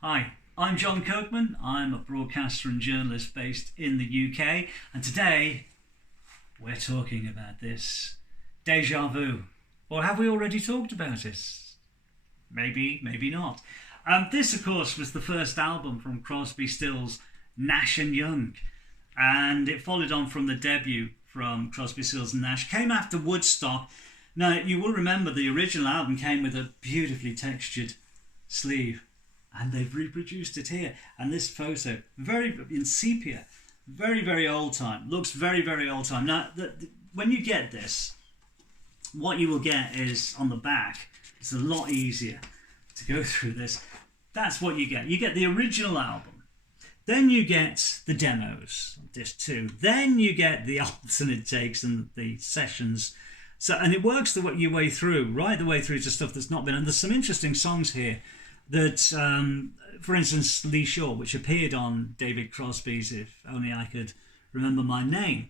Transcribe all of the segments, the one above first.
Hi, I'm Jon Kirkman. I'm a broadcaster and journalist based in the UK, and today we're talking about this Deja Vu. Or have we already talked about it? Maybe, maybe not. This, of course, was the first album from Crosby, Stills, Nash and Young, and it followed on from the debut from Crosby, Stills and Nash. Came after Woodstock. Now, you will remember the original album came with a beautifully textured sleeve, and they've reproduced it here. And this photo, very in sepia, very, very old time. Looks very, very old time. Now, when you get this, what you will get is on the back. It's a lot easier to go through this. That's what you get. You get the original album. Then you get the demos, disc 2. Then you get the alternate takes and the sessions. So, and it works your way through, right the way through to stuff that's not been. And there's some interesting songs here that, for instance, Lee Shaw, which appeared on David Crosby's If Only I Could Remember My Name.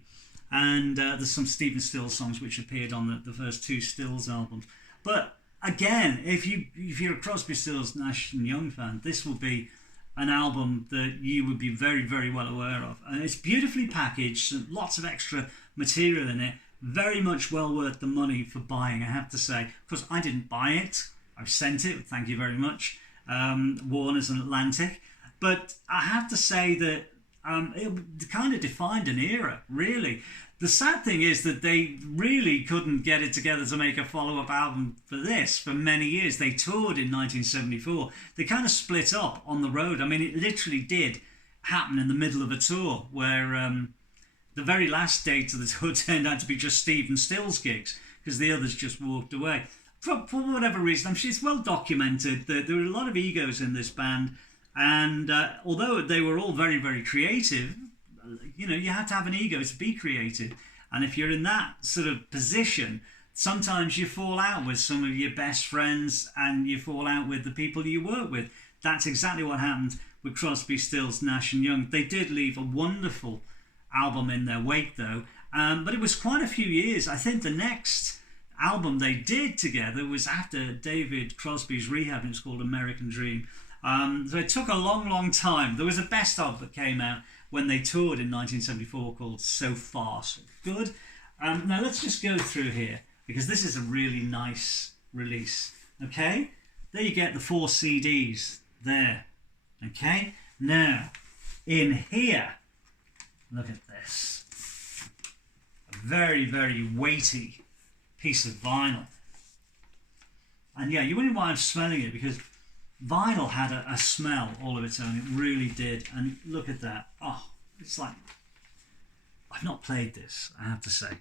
And there's some Stephen Stills songs which appeared on the first two Stills albums. But again, if you're a Crosby, Stills, Nash and Young fan, this will be an album that you would be very, very well aware of. And it's beautifully packaged, and lots of extra material in it. Very much well worth the money for buying, I have to say. Of course, I didn't buy it. I sent it, thank you very much. Warner's and Atlantic. But I have to say that it kind of defined an era, really. The sad thing is that they really couldn't get it together to make a follow-up album for this for many years. They toured in 1974. They kind of split up on the road. I mean, it literally did happen in the middle of a tour where the very last date of the tour turned out to be just Stephen Stills gigs because the others just walked away. For whatever reason, I'm sure it's well documented that there were a lot of egos in this band. And although they were all very, very creative, you have to have an ego to be creative. And if you're in that sort of position, sometimes you fall out with some of your best friends and you fall out with the people you work with. That's exactly what happened with Crosby, Stills, Nash and Young. They did leave a wonderful album in their wake, though. But it was quite a few years. I think the next album they did together was after David Crosby's rehab, and it's called American Dream. So it took a long, long time. There was a best of that came out when they toured in 1974 called So Far So Good. Now let's just go through here because this is a really nice release. Okay, there you get the 4 CDs there. Okay, now in here, look at this. A very, very weighty piece of vinyl. And yeah, you wouldn't mind smelling it because vinyl had a smell all of its own. It really did. And look at that. Oh, it's like, I've not played this, I have to say.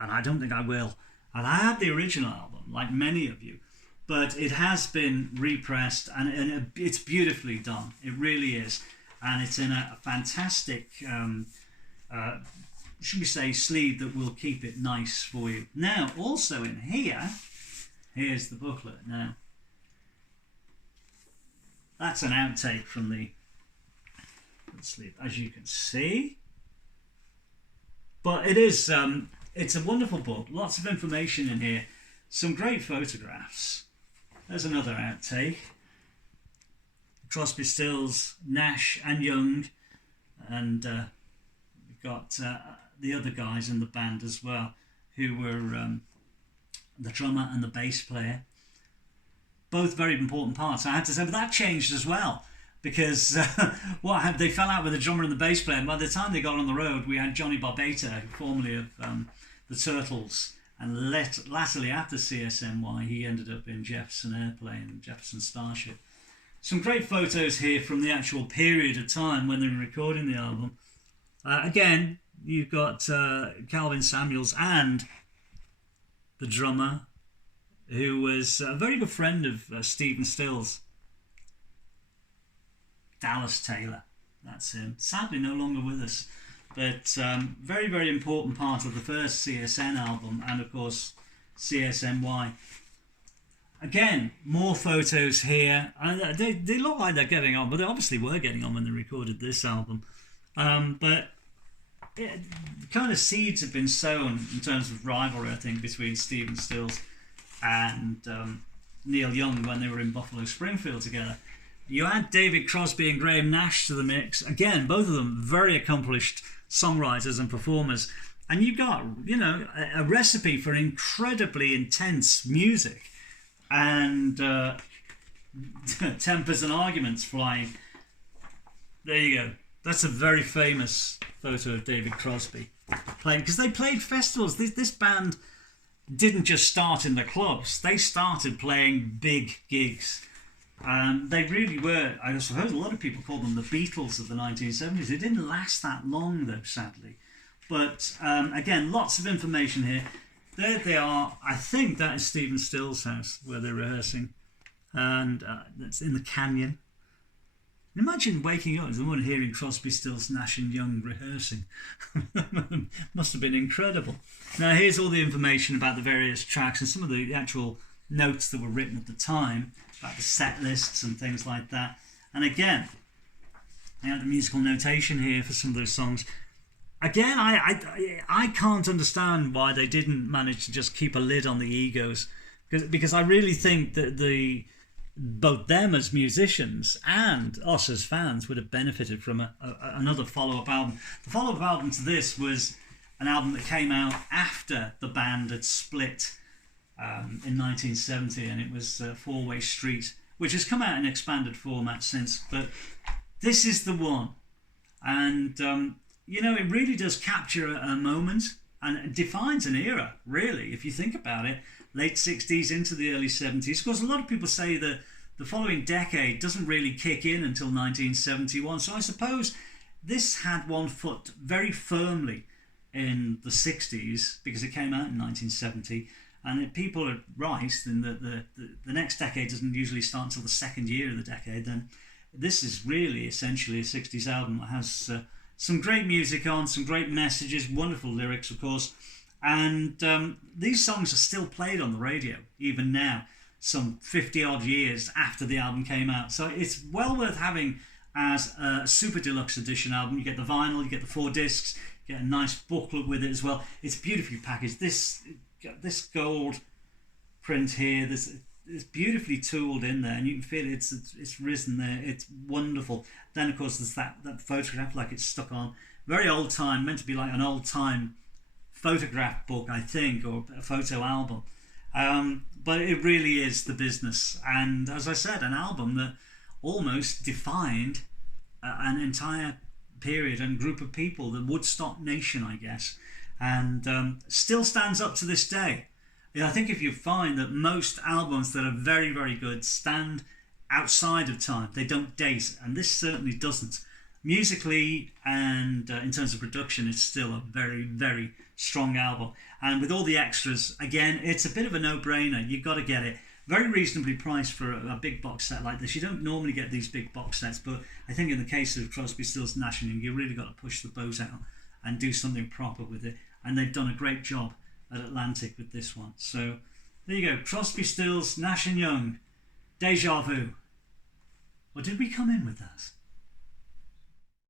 And I don't think I will. And I have the original album, like many of you. But it has been repressed and it's beautifully done. It really is. And it's in a fantastic, should we say, sleeve that will keep it nice for you. Now, also in here, here's the booklet now. That's an outtake from the sleeve, as you can see. But it is, it's a wonderful book. Lots of information in here. Some great photographs. There's another outtake. Crosby, Stills, Nash and Young. And we've got the other guys in the band as well, who were the drummer and the bass player. Both very important parts, I have to say, but that changed as well because they fell out with the drummer and the bass player, and by the time they got on the road we had Johnny Barbata, formerly of the Turtles, and latterly after CSNY he ended up in Jefferson Airplane and Jefferson Starship. Some great photos here from the actual period of time when they were recording the album. Again, you've got Calvin Samuels and the drummer, who was a very good friend of Stephen Stills. Dallas Taylor, that's him. Sadly no longer with us. But very, very important part of the first CSN album and of course CSNY. Again, more photos here. They look like they're getting on, but they obviously were getting on when they recorded this album. But kind of seeds have been sown in terms of rivalry, I think, between Stephen Stills and Neil Young when they were in Buffalo Springfield together. You add David Crosby and Graham Nash to the mix. Again, both of them very accomplished songwriters and performers. And you got, you know, a recipe for incredibly intense music and tempers and arguments flying. There you go. That's a very famous photo of David Crosby playing, because they played festivals. This band didn't just start in the clubs. They started playing big gigs. They really were, I suppose a lot of people call them the Beatles of the 1970s. They didn't last that long though, sadly. But again, lots of information here. There they are. I think that is Stephen Still's house where they're rehearsing. And it's in the canyon. Imagine waking up as the one hearing Crosby, Stills, Nash and Young rehearsing. Must have been incredible. Now here's all the information about the various tracks and some of the actual notes that were written at the time about the set lists and things like that. And again, I have the musical notation here for some of those songs. Again, I can't understand why they didn't manage to just keep a lid on the egos, because I really think that both them as musicians and us as fans would have benefited from another follow-up album. The follow-up album to this was an album that came out after the band had split in 1970, and it was Four-Way Street, which has come out in expanded format since. But this is the one, and you know, it really does capture a moment, and it defines an era, really, if you think about it. Late 60s into the early 70s. Of course, a lot of people say that the following decade doesn't really kick in until 1971. So I suppose this had one foot very firmly in the 60s because it came out in 1970. And if people are right in that the next decade doesn't usually start until the second year of the decade, then this is really essentially a 60s album that has some great music on, some great messages, wonderful lyrics, of course. And these songs are still played on the radio, even now, some 50-odd years after the album came out. So it's well worth having as a super deluxe edition album. You get the vinyl, you get the 4 discs, you get a nice booklet with it as well. It's beautifully packaged. This gold print here, it's beautifully tooled in there, and you can feel it's risen there. It's wonderful. Then, of course, there's that photograph, like it's stuck on. Very old time, meant to be like an old time photograph book, I think, or a photo album, but it really is the business. And as I said, an album that almost defined an entire period and group of people, the Woodstock Nation, I guess, and still stands up to this day. I think if you find that most albums that are very, very good stand outside of time, they don't date, and this certainly doesn't. Musically and in terms of production, it's still a very, very strong album. And with all the extras, again, it's a bit of a no-brainer. You've got to get it. Very reasonably priced for a big box set like this. You don't normally get these big box sets, but I think in the case of Crosby, Stills, Nash and Young, you really got to push the boat out and do something proper with it. And they've done a great job at Atlantic with this one. So there you go. Crosby, Stills, Nash and Young, Deja Vu. Or did we come in with that?